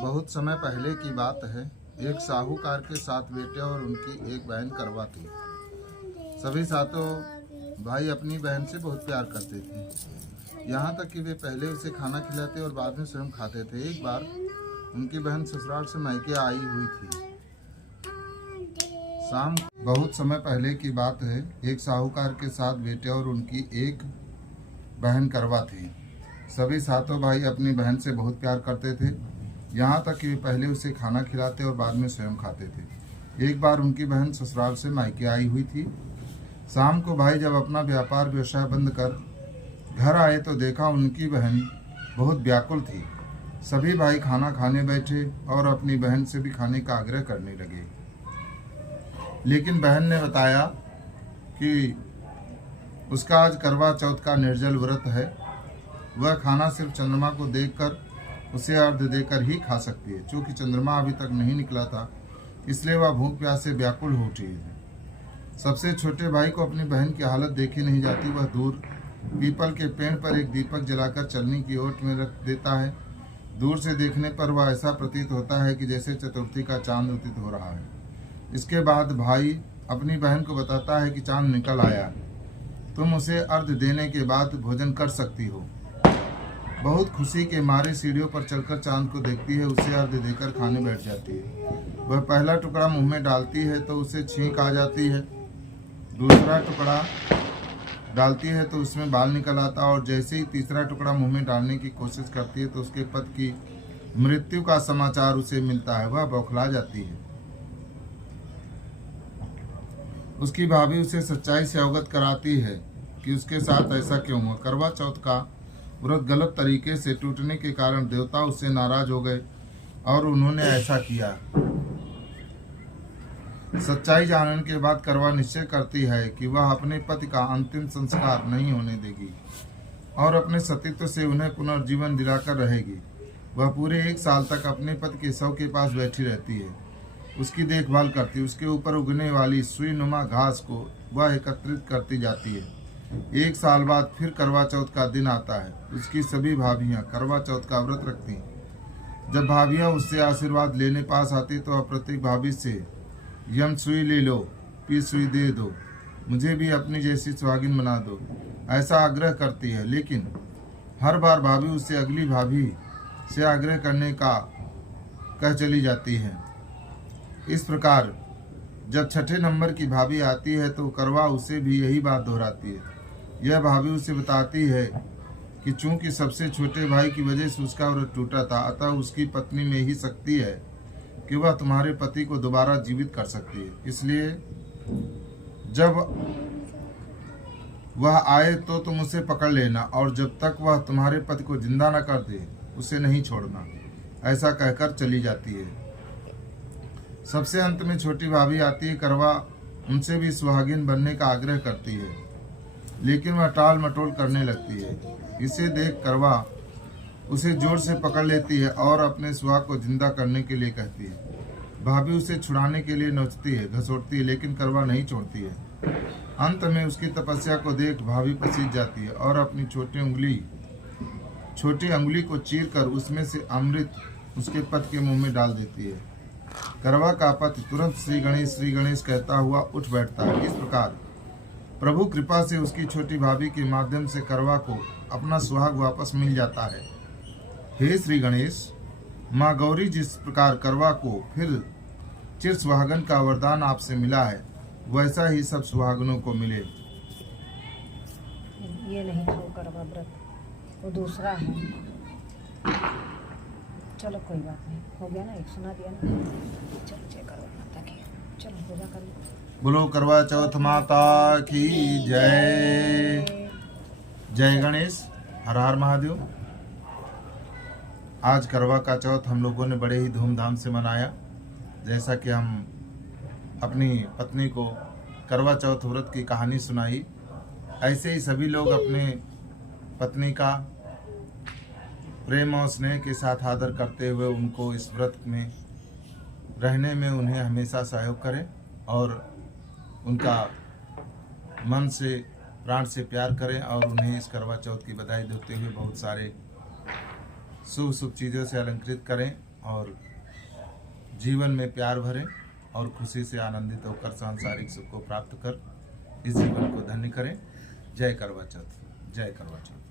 बहुत समय पहले की बात है। एक साहूकार के 7 बेटे और उनकी एक बहन करवा थी। सभी सातों भाई अपनी बहन से बहुत प्यार करते थे, यहाँ तक कि वे पहले उसे खाना खिलाते और बाद में स्वयं खाते थे। एक बार उनकी बहन ससुराल से मायके आई हुई थी। शाम बहुत समय पहले की बात है। एक साहूकार के 7 बेटे और उनकी एक बहन करवा थी। सभी सातों भाई अपनी बहन से बहुत प्यार करते थे, यहाँ तक कि वे पहले उसे खाना खिलाते और बाद में स्वयं खाते थे। एक बार उनकी बहन ससुराल से मायके आई हुई थी। शाम को भाई जब अपना व्यापार व्यवसाय बंद कर घर आए तो देखा उनकी बहन बहुत व्याकुल थी। सभी भाई खाना खाने बैठे और अपनी बहन से भी खाने का आग्रह करने लगे, लेकिन बहन ने बताया कि उसका आज करवा चौथ का निर्जल व्रत है। वह खाना सिर्फ चंद्रमा को देखकर उसे अर्घ देकर ही खा सकती है। चूँकि चंद्रमा अभी तक नहीं निकला था, इसलिए वह भूख प्यास से व्याकुल हो उठी है। सबसे छोटे भाई को अपनी बहन की हालत देखी नहीं जाती। वह दूर पीपल के पेड़ पर एक दीपक जलाकर चलनी की ओट में रख देता है। दूर से देखने पर वह ऐसा प्रतीत होता है कि जैसे चतुर्थी का चांद उदित हो रहा है। इसके बाद भाई अपनी बहन को बताता है कि चांद निकल आया, तुम उसे अर्घ देने के बाद भोजन कर सकती हो। बहुत खुशी के मारे सीढ़ियों पर चलकर चांद को देखती है, उसे अर्घ देकर खाने बैठ जाती है। वह पहला टुकड़ा मुंह में डालती है तो उसे छींक आ जाती है। दूसरा टुकड़ा डालती है तो उसमें बाल निकल आता, और जैसे ही तीसरा टुकड़ा मुंह में डालने की कोशिश करती है तो उसके पति की मृत्यु का समाचार उसे मिलता है। वह बौखला जाती है। उसकी भाभी उसे सच्चाई से अवगत कराती है कि उसके साथ ऐसा क्यों हुआ। करवा चौथ का व्रत गलत तरीके से टूटने के कारण देवता उससे नाराज हो गए और उन्होंने ऐसा किया। सच्चाई जानने के बाद करवा निश्चय करती है कि वह अपने पति का अंतिम संस्कार नहीं होने देगी और अपने सतीत्व से उन्हें पुनर्जीवन दिलाकर रहेगी। वह पूरे 1 साल तक अपने पति के शव के पास बैठी रहती है, उसकी देखभाल करती, उसके ऊपर उगने वाली सुई नुमा घास को वह एकत्रित करती जाती है। 1 साल बाद फिर करवा चौथ का दिन आता है। उसकी सभी भाभियां करवा चौथ का व्रत रखती। जब भाभियां उससे आशीर्वाद लेने पास आती तो वह प्रत्येक भाभी से यम सुई ले लो, पी सुई दे दो, मुझे भी अपनी जैसी सुहागिन बना दो, ऐसा आग्रह करती है। लेकिन हर बार भाभी उससे अगली भाभी से आग्रह करने का कह चली जाती है। इस प्रकार जब 6ठे नंबर की भाभी आती है तो करवा उसे भी यही बात दोहराती है। यह भाभी उसे बताती है कि चूंकि सबसे छोटे भाई की वजह से उसका व्रत टूटा था, अतः उसकी पत्नी में ही शक्ति है कि वह तुम्हारे पति को दोबारा जीवित कर सकती है। इसलिए जब वह आए तो तुम उसे पकड़ लेना और जब तक वह तुम्हारे पति को जिंदा न कर दे उसे नहीं छोड़ना। ऐसा कहकर चली जाती है। सबसे अंत में छोटी भाभी आती है। करवा उनसे भी सुहागिन बनने का आग्रह करती है, लेकिन वह टाल मटोल करने लगती है। इसे देख करवा उसे जोर से पकड़ लेती है और अपने सुहाग को जिंदा करने के लिए कहती है। भाभी उसे छुड़ाने के लिए नोचती है, घसोटती है, लेकिन करवा नहीं छोड़ती है। अंत में उसकी तपस्या को देख भाभी पसीज जाती है और अपनी छोटी अंगुली को चीरकर उसमें से अमृत उसके पति के मुंह में डाल देती है। करवा का पति तुरंत श्री गणेश कहता हुआ उठ बैठता है। इस प्रकार प्रभु कृपा से उसकी छोटी भाभी के माध्यम से करवा को अपना सुहाग वापस मिल जाता है। हे श्री गणेश, माँ गौरी जिस प्रकार करवा को फिर चिर सुहागन का वरदान आपसे मिला है, वैसा ही सब सुहागनों को मिले। ये नहीं तो करवा व्रत, वो दूसरा है। चलो कोई बात नहीं, हो गया ना, एक सुना दिया ना। चलो जय करवा माता की, चलो पूजा कर लो। बोलो करवा चौथ माता की जय। जय गणेश, हर हर महादेव। आज करवा का चौथ हम लोगों ने बड़े ही धूमधाम से मनाया। जैसा कि हम अपनी पत्नी को करवा चौथ व्रत की कहानी सुनाई, ऐसे ही सभी लोग अपने पत्नी का प्रेम और स्नेह के साथ आदर करते हुए उनको इस व्रत में रहने में उन्हें हमेशा सहयोग करें और उनका मन से प्राण से प्यार करें और उन्हें इस करवा चौथ की बधाई देते हुए बहुत सारे शुभ चीज़ों से अलंकृत करें और जीवन में प्यार भरें और खुशी से आनंदित होकर सांसारिक सुख को प्राप्त कर इस जीवन को धन्य करें। जय करवा चौथ, जय करवा चौथ।